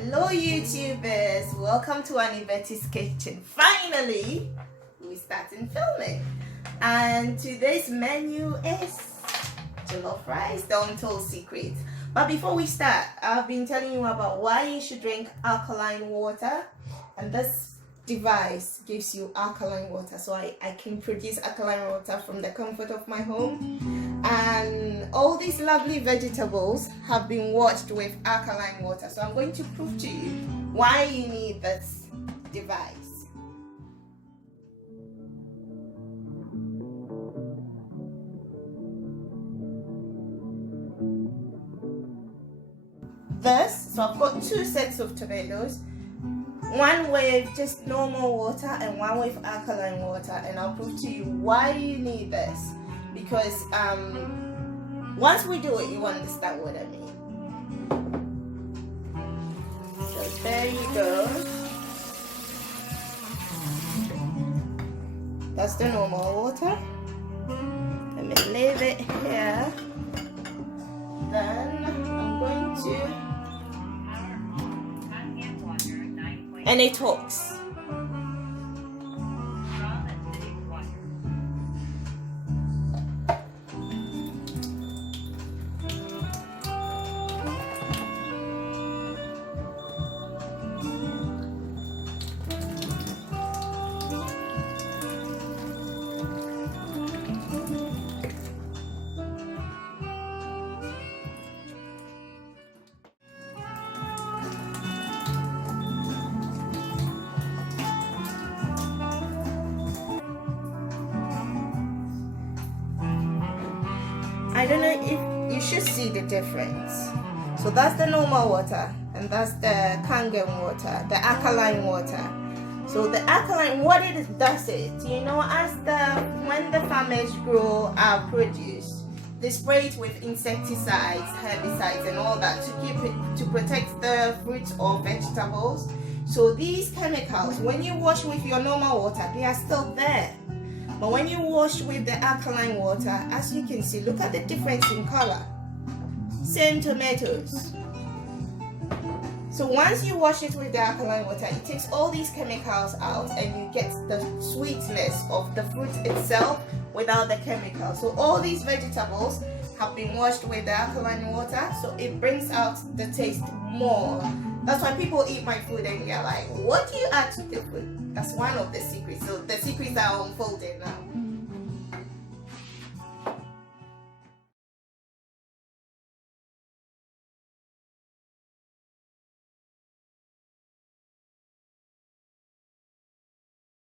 Hello YouTubers, welcome to Anivetti's kitchen. Finally, we're starting filming and today's menu is Jollof Rice, the Untold Secrets. But before we start, I've been telling you about why you should drink alkaline water, and this device gives you alkaline water, so I can produce alkaline water from the comfort of my home. And all these lovely vegetables have been washed with alkaline water, so I'm going to prove to you why you need this device. So I've got two sets of tomatoes, one with just normal water and one with alkaline water, and I'll prove to you why you need this, because once we do it you understand what I mean. So there you go, that's the normal water. Let me leave it here. Then I'm going to, and it talks. I don't know if you should see the difference. So that's the normal water and that's the kangen water, the alkaline water. So the alkaline, what it does it, you know, when the farmers grow our produce, they spray it with insecticides, herbicides and all that to protect the fruits or vegetables. So these chemicals, when you wash with your normal water, they are still there. But when you wash with the alkaline water, as you can see, look at the difference in color. Same tomatoes. So once you wash it with the alkaline water, it takes all these chemicals out and you get the sweetness of the fruit itself without the chemicals. So all these vegetables have been washed with the alkaline water, so it brings out the taste more. That's why people eat my food and they're like, what do you add to the food? That's one of the secrets. So the secrets are unfolding now.